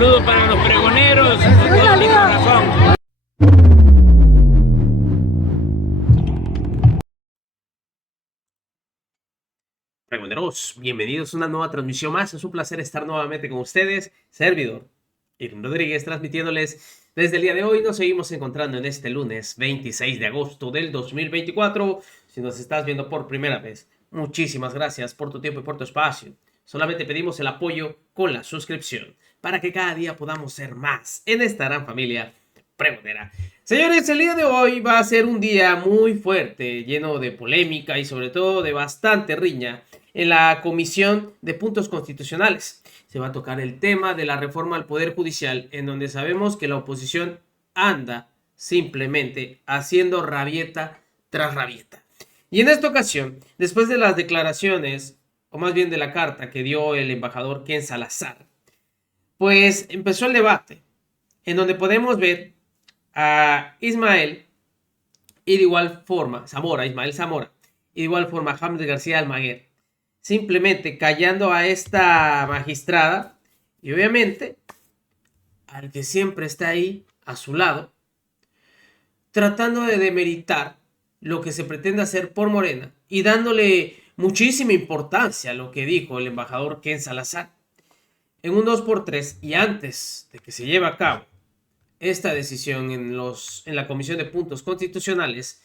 saludo para los pregoneros, con todo mi corazón. Pregoneros, bienvenidos a una nueva transmisión más. Es un placer estar nuevamente con ustedes. Servidor Irving Rodríguez, transmitiéndoles desde el día de hoy. Nos seguimos encontrando en este lunes 26 de agosto del 2024. Si nos estás viendo por primera vez, muchísimas gracias por tu tiempo y por tu espacio. Solamente pedimos el apoyo con la suscripción para que cada día podamos ser más en esta gran familia pregonera. Señores, el día de hoy va a ser un día muy fuerte, lleno de polémica y sobre todo de bastante riña en la Comisión de Puntos Constitucionales. Se va a tocar el tema de la reforma al Poder Judicial, en donde sabemos que la oposición anda simplemente haciendo rabieta tras rabieta. Y en esta ocasión, después de las declaraciones, o más bien de la carta que dio el embajador Ken Salazar, pues empezó el debate, en donde podemos ver a Ismael y de igual forma, Ismael Zamora, y de igual forma Hamlet García Almaguer, simplemente callando a esta magistrada y obviamente al que siempre está ahí a su lado, tratando de demeritar lo que se pretende hacer por Morena y dándole muchísima importancia a lo que dijo el embajador Ken Salazar. En un 2x3 y antes de que se lleve a cabo esta decisión en la Comisión de Puntos Constitucionales,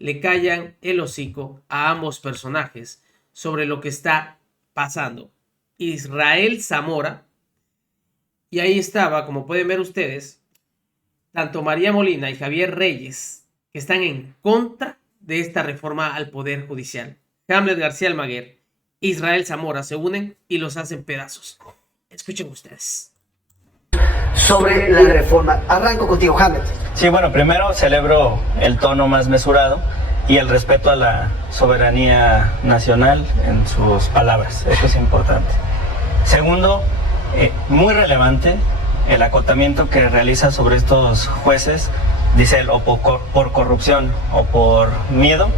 le callan el hocico a ambos personajes sobre lo que está pasando. Israel Zamora, y ahí estaba, como pueden ver ustedes, tanto María Molina y Javier Reyes, que están en contra de esta reforma al Poder Judicial. Hamlet García Almaguer, Israel Zamora se unen y los hacen pedazos. Escuchen ustedes. Sobre la reforma. Arranco contigo, Hamlet. Sí, bueno, primero celebro el tono más mesurado y el respeto a la soberanía nacional en sus palabras. Eso es importante. Segundo, muy relevante el acotamiento que realiza sobre estos jueces. Dice él, o por corrupción o por miedo,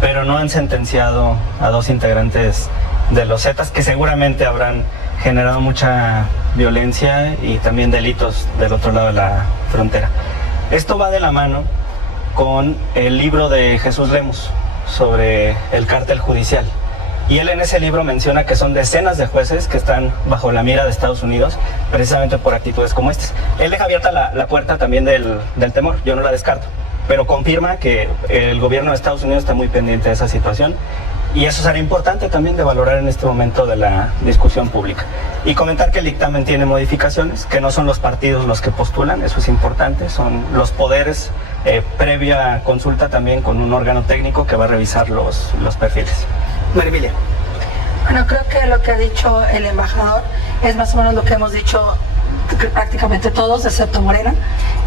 pero no han sentenciado a dos integrantes de los Zetas que seguramente habrán generado mucha violencia y también delitos del otro lado de la frontera. Esto va de la mano con el libro de Jesús Lemus sobre el cártel judicial. Y él en ese libro menciona que son decenas de jueces que están bajo la mira de Estados Unidos precisamente por actitudes como estas. Él deja abierta la puerta también del temor, yo no la descarto, pero confirma que el gobierno de Estados Unidos está muy pendiente de esa situación. Y eso será importante también de valorar en este momento de la discusión pública. Y comentar que el dictamen tiene modificaciones, que no son los partidos los que postulan, eso es importante, son los poderes previa consulta también con un órgano técnico que va a revisar los perfiles. María Emilia. Bueno, creo que lo que ha dicho el embajador es más o menos lo que hemos dicho prácticamente todos, excepto Morena.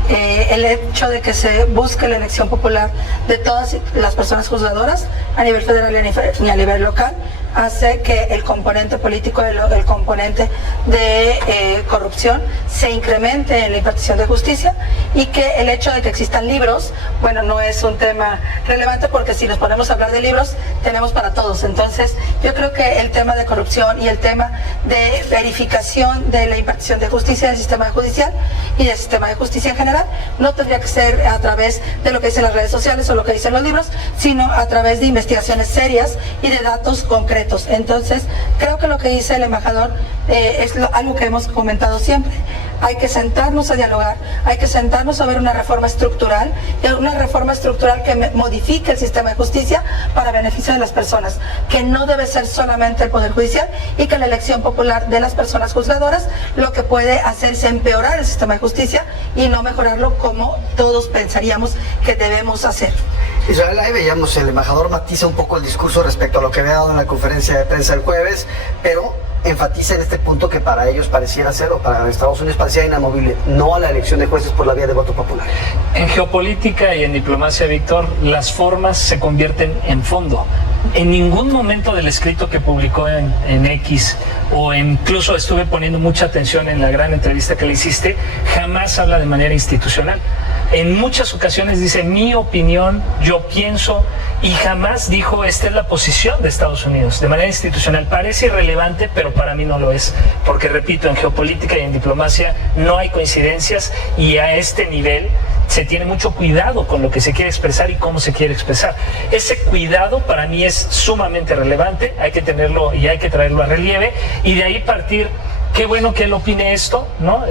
El hecho de que se busque la elección popular de todas las personas juzgadoras a nivel federal y a nivel local hace que el componente político, el componente de corrupción se incremente en la impartición de justicia, y que el hecho de que existan libros, bueno, no es un tema relevante porque si nos ponemos a hablar de libros tenemos para todos. Entonces yo creo que el tema de corrupción y el tema de verificación de la impartición de justicia del sistema judicial y del sistema de justicia en general no tendría que ser a través de lo que dicen las redes sociales o lo que dicen los libros, sino a través de investigaciones serias y de datos concretos. Entonces creo que lo que dice el embajador es algo que hemos comentado siempre. Hay que sentarnos a dialogar, hay que sentarnos a ver una reforma estructural que modifique el sistema de justicia para beneficio de las personas, que no debe ser solamente el Poder Judicial, y que la elección popular de las personas juzgadoras lo que puede hacer es empeorar el sistema de justicia y no mejorarlo como todos pensaríamos que debemos hacer. Israel, ahí veíamos, el embajador matiza un poco el discurso respecto a lo que había dado en la conferencia de prensa el jueves, pero enfatiza en este punto que para ellos pareciera ser, o para Estados Unidos parecía inamovible, no a la elección de jueces por la vía de voto popular. En geopolítica y en diplomacia, Víctor, las formas se convierten en fondo. En ningún momento del escrito que publicó en X, o incluso estuve poniendo mucha atención en la gran entrevista que le hiciste, jamás habla de manera institucional. En muchas ocasiones dice mi opinión, yo pienso, y jamás dijo esta es la posición de Estados Unidos. De manera institucional parece irrelevante, pero para mí no lo es, porque repito, en geopolítica y en diplomacia no hay coincidencias, y a este nivel se tiene mucho cuidado con lo que se quiere expresar y cómo se quiere expresar. Ese cuidado para mí es sumamente relevante, hay que tenerlo y hay que traerlo a relieve, y de ahí partir. Qué bueno que él opine esto, ¿no?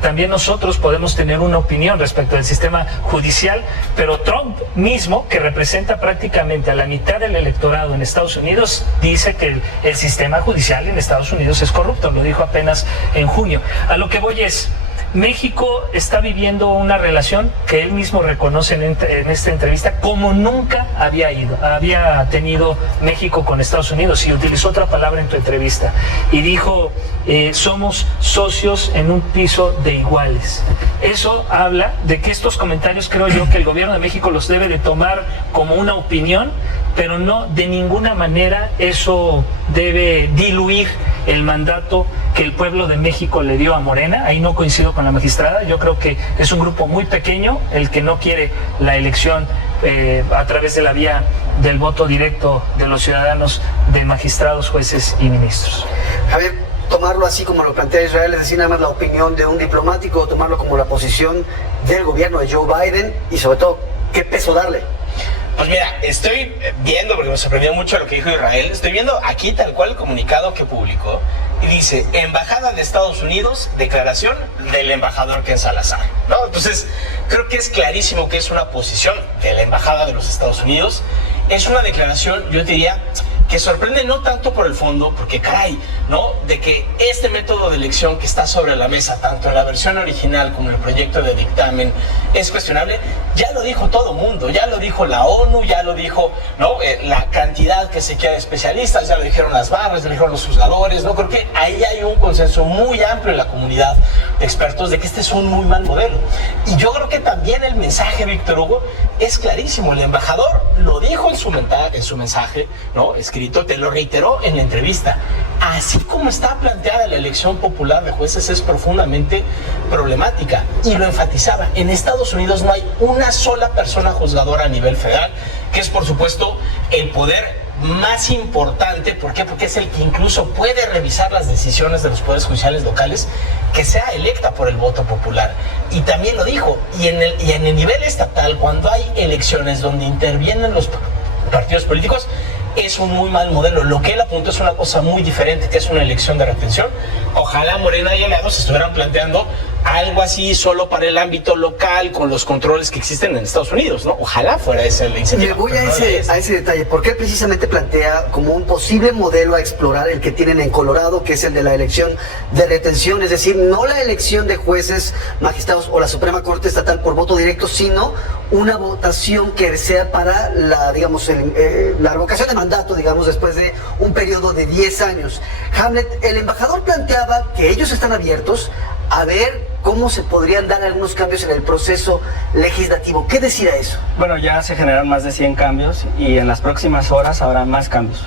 También nosotros podemos tener una opinión respecto del sistema judicial, pero Trump mismo, que representa prácticamente a la mitad del electorado en Estados Unidos, dice que el sistema judicial en Estados Unidos es corrupto, lo dijo apenas en junio. A lo que voy es, México está viviendo una relación que él mismo reconoce en esta entrevista como nunca había tenido México con Estados Unidos, y utilizó otra palabra en tu entrevista y dijo somos socios en un piso de iguales. Eso habla de que estos comentarios, creo yo, que el gobierno de México los debe de tomar como una opinión, pero no de ninguna manera eso debe diluir el mandato que el pueblo de México le dio a Morena. Ahí no coincido con la magistrada, yo creo que es un grupo muy pequeño el que no quiere la elección a través de la vía del voto directo de los ciudadanos, de magistrados, jueces y ministros. Javier, tomarlo así como lo plantea Israel, es decir, nada más la opinión de un diplomático, o tomarlo como la posición del gobierno de Joe Biden, y sobre todo, ¿qué peso darle? Pues mira, estoy viendo, porque me sorprendió mucho lo que dijo Israel, estoy viendo aquí tal cual el comunicado que publicó, y dice, Embajada de Estados Unidos, declaración del embajador Ken Salazar, ¿no? Entonces, creo que es clarísimo que es una posición de la Embajada de los Estados Unidos, es una declaración, yo diría, que sorprende no tanto por el fondo, porque caray, ¿no? De que este método de elección que está sobre la mesa, tanto en la versión original como en el proyecto de dictamen, es cuestionable. Ya lo dijo todo mundo, ya lo dijo la ONU, ya lo dijo, ¿no? La cantidad que se quiere de especialistas, ya lo dijeron las barras, ya lo dijeron los juzgadores, ¿no? Creo que ahí hay un consenso muy amplio en la comunidad de expertos de que este es un muy mal modelo. Y yo creo que también el mensaje, Víctor Hugo, es clarísimo. El embajador lo dijo en su mensaje, ¿no? Escrito, te lo reiteró en la entrevista. Así como está planteada la elección popular de jueces es profundamente problemática, y lo enfatizaba. En Estados Unidos no hay una sola persona juzgadora a nivel federal, que es por supuesto el poder más importante. ¿Por qué? Porque es el que incluso puede revisar las decisiones de los poderes judiciales locales, que sea electa por el voto popular. Y también lo dijo, y en el nivel estatal, cuando hay elecciones donde intervienen los partidos políticos, es un muy mal modelo. Lo que él apuntó es una cosa muy diferente, que es una elección de retención. Ojalá Morena y aliados estuvieran planteando algo así solo para el ámbito local, con los controles que existen en Estados Unidos, ¿no? Ojalá fuera ese el incentivo. Me voy a ese detalle, porque él precisamente plantea como un posible modelo a explorar el que tienen en Colorado, que es el de la elección de retención, es decir, no la elección de jueces, magistrados o la Suprema Corte Estatal por voto directo, sino una votación que sea para la, digamos, la revocación de mandato, digamos, después de un periodo de 10 años. Hamlet, el embajador planteaba que ellos están abiertos a ver cómo se podrían dar algunos cambios en el proceso legislativo. ¿Qué decía eso? Bueno, ya se generaron más de 100 cambios y en las próximas horas habrá más cambios.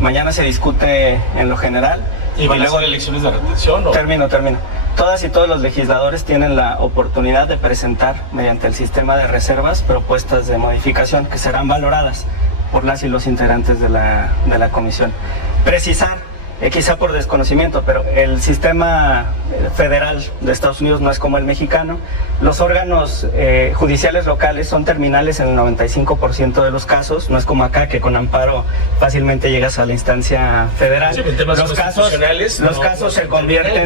Mañana se discute en lo general. ¿Y van a ser elecciones de retención? ¿O? Termino. Todas y todos los legisladores tienen la oportunidad de presentar mediante el sistema de reservas propuestas de modificación que serán valoradas por las y los integrantes de la comisión. Precisar, quizá por desconocimiento, pero el sistema federal de Estados Unidos no es como el mexicano. Los órganos judiciales locales son terminales en el 95% de los casos. No es como acá, que con amparo fácilmente llegas a la instancia federal. Sí, en temas los casos se convierten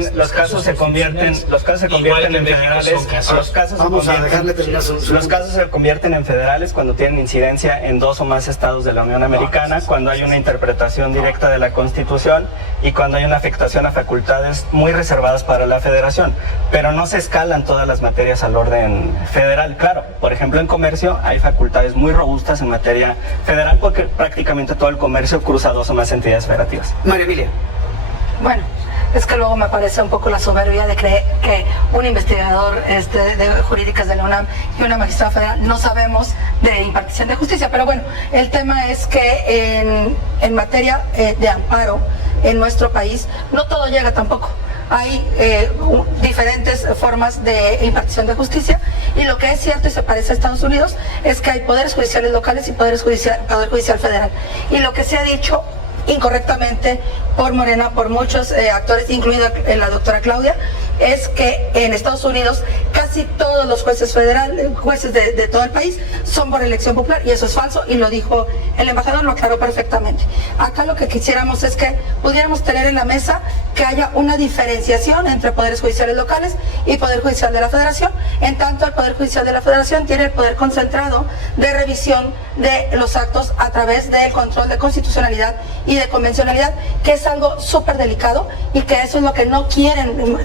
en federales. Los casos se convierten en federales cuando tienen incidencia en 2 o más estados de la Unión Americana, cuando hay una interpretación directa de la Constitución y cuando hay una afectación a facultades muy reservadas para la federación, pero no se escalan todas las materias al orden federal. Claro, por ejemplo, en comercio hay facultades muy robustas en materia federal porque prácticamente todo el comercio cruza 2 o más entidades federativas. María Emilia. Bueno, es que luego me parece un poco la soberbia de creer que un investigador de jurídicas de la UNAM y una magistrada federal no sabemos de impartición de justicia. Pero bueno, el tema es que en materia de amparo en nuestro país no todo llega tampoco. hay diferentes formas de impartición de justicia, y lo que es cierto y se parece a Estados Unidos es que hay poderes judiciales locales y poder judicial federal. Y lo que se ha dicho incorrectamente por Morena, por muchos actores, incluida la doctora Claudia, es que en Estados Unidos casi todos los jueces federales, jueces de todo el país, son por elección popular, y eso es falso, y lo dijo el embajador, lo aclaró perfectamente. Acá lo que quisiéramos es que pudiéramos tener en la mesa que haya una diferenciación entre poderes judiciales locales y poder judicial de la federación, en tanto el poder judicial de la federación tiene el poder concentrado de revisión de los actos a través del control de constitucionalidad y de convencionalidad, que es algo súper delicado, y que eso es lo que no quieren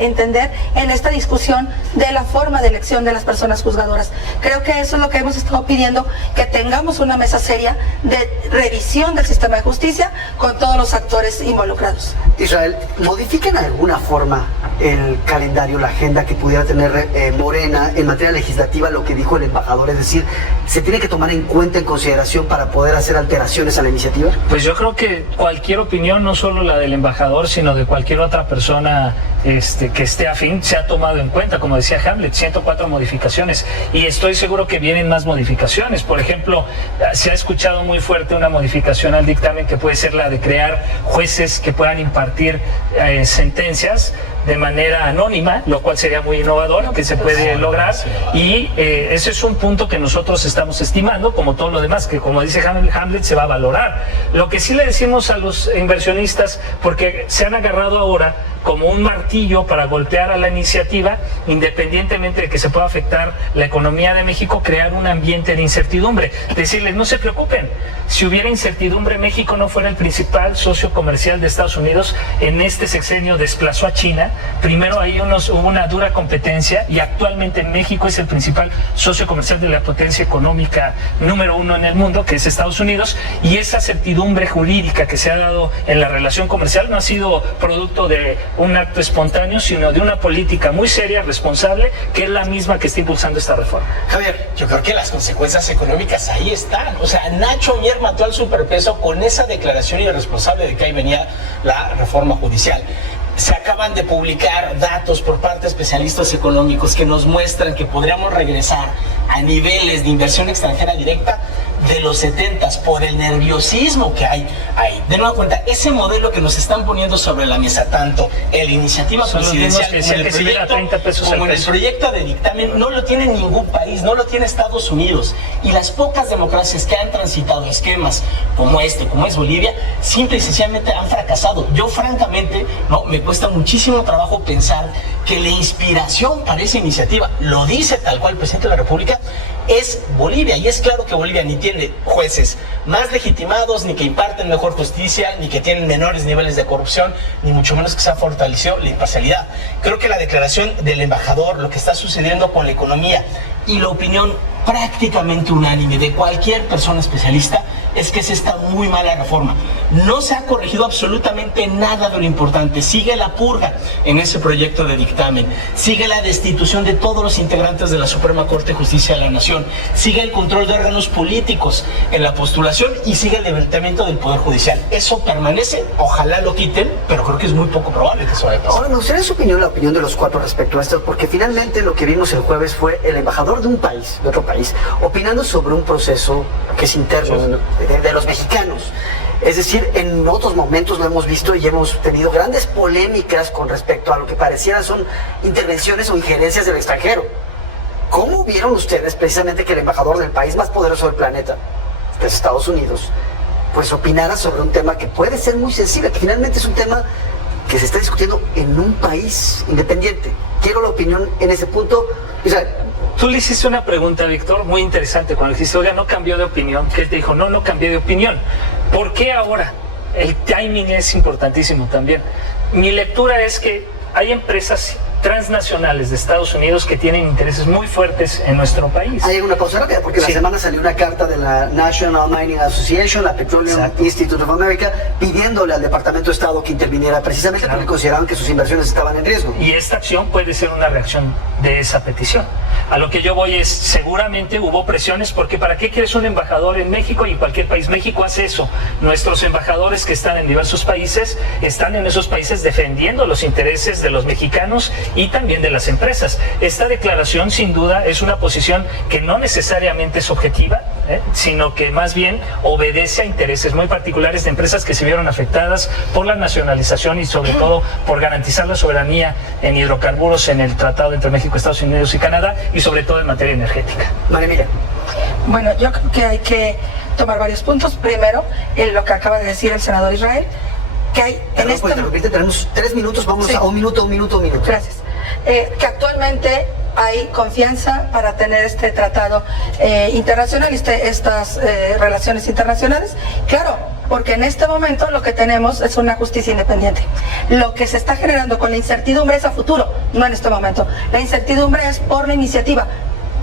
entender en esta discusión de la forma de elección de las personas juzgadoras. Creo que eso es lo que hemos estado pidiendo, que tengamos una mesa seria de revisión del sistema de justicia con todos los actores involucrados. Israel, ¿modifican de alguna forma el calendario, la agenda que pudiera tener Morena en materia legislativa, lo que dijo el embajador? Es decir, ¿se tiene que tomar en cuenta, en consideración, para poder hacer alteraciones a la iniciativa? Pues yo creo que cualquier opinión, no solo la del embajador, sino de cualquier otra persona que esté afín, se ha tomado en cuenta. Como decía Hamlet, 104 modificaciones, y estoy seguro que vienen más modificaciones. Por ejemplo, se ha escuchado muy fuerte una modificación al dictamen que puede ser la de crear jueces que puedan impartir sentencias de manera anónima, lo cual sería muy innovador, que se puede lograr, y ese es un punto que nosotros estamos estimando, como todo lo demás, que como dice Hamlet, se va a valorar. Lo que sí le decimos a los inversionistas, porque se han agarrado ahora como un martillo para golpear a la iniciativa, independientemente de que se pueda afectar la economía de México, crear un ambiente de incertidumbre. Decirles, no se preocupen, si hubiera incertidumbre, México no fuera el principal socio comercial de Estados Unidos. En este sexenio desplazó a China. Primero ahí hubo una dura competencia, y actualmente México es el principal socio comercial de la potencia económica número 1 en el mundo, que es Estados Unidos, y esa certidumbre jurídica que se ha dado en la relación comercial no ha sido producto de un acto espontáneo, sino de una política muy seria, responsable, que es la misma que está impulsando esta reforma. Javier, yo creo que las consecuencias económicas ahí están. O sea, Nacho Mier mató al superpeso con esa declaración irresponsable de que ahí venía la reforma judicial. Se acaban de publicar datos por parte de especialistas económicos que nos muestran que podríamos regresar a niveles de inversión extranjera directa de los 70s por el nerviosismo que hay ahí. De nueva cuenta, ese modelo que nos están poniendo sobre la mesa, tanto en la iniciativa presidencial como en el proyecto de dictamen, no lo tiene ningún país, no lo tiene Estados Unidos. Y las pocas democracias que han transitado esquemas como como es Bolivia, simple y sencillamente han fracasado. Yo francamente, me cuesta muchísimo trabajo pensar que la inspiración para esa iniciativa, lo dice tal cual el presidente de la República, es Bolivia. Y es claro que Bolivia ni tiene jueces más legitimados, ni que imparten mejor justicia, ni que tienen menores niveles de corrupción, ni mucho menos que se ha fortalecido la imparcialidad. Creo que la declaración del embajador, lo que está sucediendo con la economía y la opinión prácticamente unánime de cualquier persona especialista, es que es esta muy mala reforma. No se ha corregido absolutamente nada de lo importante. Sigue la purga en ese proyecto de dictamen. Sigue la destitución de todos los integrantes de la Suprema Corte de Justicia de la Nación. Sigue el control de órganos políticos en la postulación, y sigue el debilitamiento del Poder Judicial. Eso permanece. Ojalá lo quiten, pero creo que es muy poco probable que eso vaya a pasar. Ahora, me gustaría su opinión, la opinión de los cuatro respecto a esto, porque finalmente lo que vimos el jueves fue el embajador de un país, de otro país, opinando sobre un proceso que es interno de los mexicanos. Es decir, en otros momentos lo hemos visto y hemos tenido grandes polémicas con respecto a lo que pareciera son intervenciones o injerencias del extranjero. ¿Cómo vieron ustedes precisamente que el embajador del país más poderoso del planeta, que es Estados Unidos, pues opinara sobre un tema que puede ser muy sensible, que finalmente es un tema que se está discutiendo en un país independiente? Quiero la opinión en ese punto. Israel. Tú le hiciste una pregunta, Víctor, muy interesante, cuando dijiste, oiga, no cambió de opinión. Que él te dijo, no cambié de opinión. ¿Por qué ahora? El timing es importantísimo también. Mi lectura es que hay empresas transnacionales de Estados Unidos que tienen intereses muy fuertes en nuestro país. Hay una pausa rápida, porque la semana salió una carta de la National Mining Association, la Petroleum Exacto. Institute of America, pidiéndole al Departamento de Estado que interviniera precisamente porque consideraban que sus inversiones estaban en riesgo. Y esta acción puede ser una reacción de esa petición. A lo que yo voy es, seguramente hubo presiones, porque ¿para qué quieres un embajador en México y en cualquier país? México hace eso. Nuestros embajadores que están en diversos países, están en esos países defendiendo los intereses de los mexicanos y también de las empresas. Esta declaración, sin duda, es una posición que no necesariamente es objetiva, sino que más bien obedece a intereses muy particulares de empresas que se vieron afectadas por la nacionalización y sobre todo por garantizar la soberanía en hidrocarburos en el tratado entre México, Estados Unidos y Canadá, y sobre todo en materia energética. María Emilia. Bueno, yo creo que hay que tomar varios puntos. Primero, lo que acaba de decir el senador Israel, que hay Perdón, pues, te repite, tenemos 3 minutos, vamos Sí. a un minuto. Gracias. Que actualmente hay confianza para tener este tratado internacional, estas relaciones internacionales. Claro, porque en este momento lo que tenemos es una justicia independiente. Lo que se está generando con la incertidumbre es a futuro, no en este momento. La incertidumbre es por la iniciativa.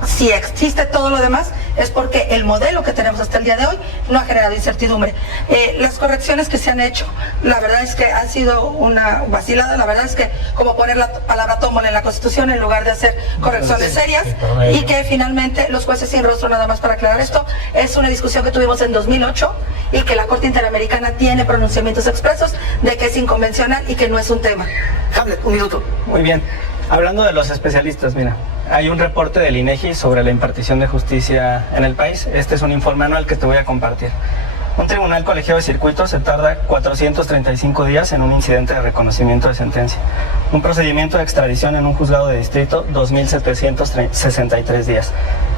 Si existe todo lo demás es porque el modelo que tenemos hasta el día de hoy no ha generado incertidumbre. Las correcciones que se han hecho, la verdad es que ha sido una vacilada. La verdad es que como poner la palabra tómbola en la Constitución en lugar de hacer correcciones serias, y que finalmente los jueces sin rostro, nada más para aclarar esto, es una discusión que tuvimos en 2008 y que la Corte Interamericana tiene pronunciamientos expresos de que es inconvencional y que no es un tema. Hamlet, un minuto. Muy bien. Hablando de los especialistas, mira, hay un reporte del INEGI sobre la impartición de justicia en el país. Este es un informe anual que te voy a compartir. Un tribunal colegiado de circuito se tarda 435 días en un incidente de reconocimiento de sentencia. Un procedimiento de extradición en un juzgado de distrito, 2.763 días.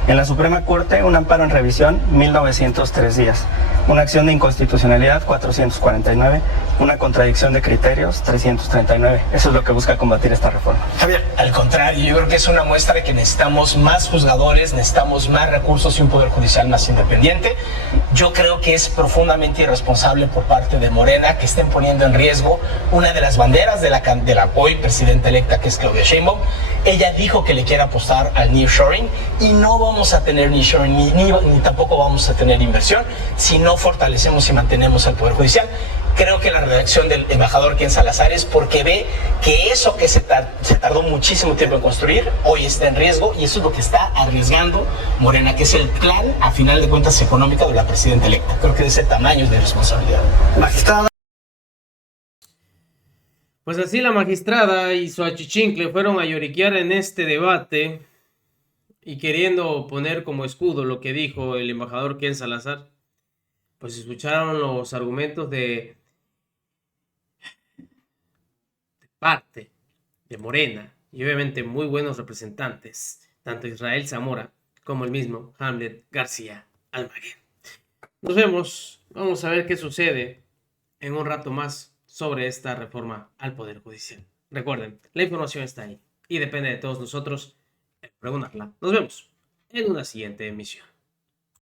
En la Suprema Corte, un amparo en revisión, 1.903 días. Una acción de inconstitucionalidad, 449. Una contradicción de criterios, 339. Eso es lo que busca combatir esta reforma. Javier. Al contrario, yo creo que es una muestra de que necesitamos más juzgadores, necesitamos más recursos y un poder judicial más independiente. Yo creo que es profundamente irresponsable por parte de Morena que estén poniendo en riesgo una de las banderas de la hoy presidenta electa, que es Claudia Sheinbaum. Ella dijo que le quiere apostar al nearshoring y no vamos a tener nearshoring ni tampoco vamos a tener inversión si no fortalecemos y mantenemos el poder judicial. Creo que la redacción del embajador Ken Salazar es porque ve que eso que se tardó muchísimo tiempo en construir, hoy está en riesgo, y eso es lo que está arriesgando Morena, que es el plan, a final de cuentas, económico de la presidenta electa. Creo que de ese tamaño es de responsabilidad. Magistrada. Pues así la magistrada y su achichincle fueron a lloriquear en este debate y queriendo poner como escudo lo que dijo el embajador Ken Salazar. Pues escucharon los argumentos de parte de Morena y obviamente muy buenos representantes, tanto Israel Zamora como el mismo Hamlet García Almaguer. Nos vemos, vamos a ver qué sucede en un rato más sobre esta reforma al Poder Judicial. Recuerden, la información está ahí y depende de todos nosotros preguntarla. Nos vemos en una siguiente emisión.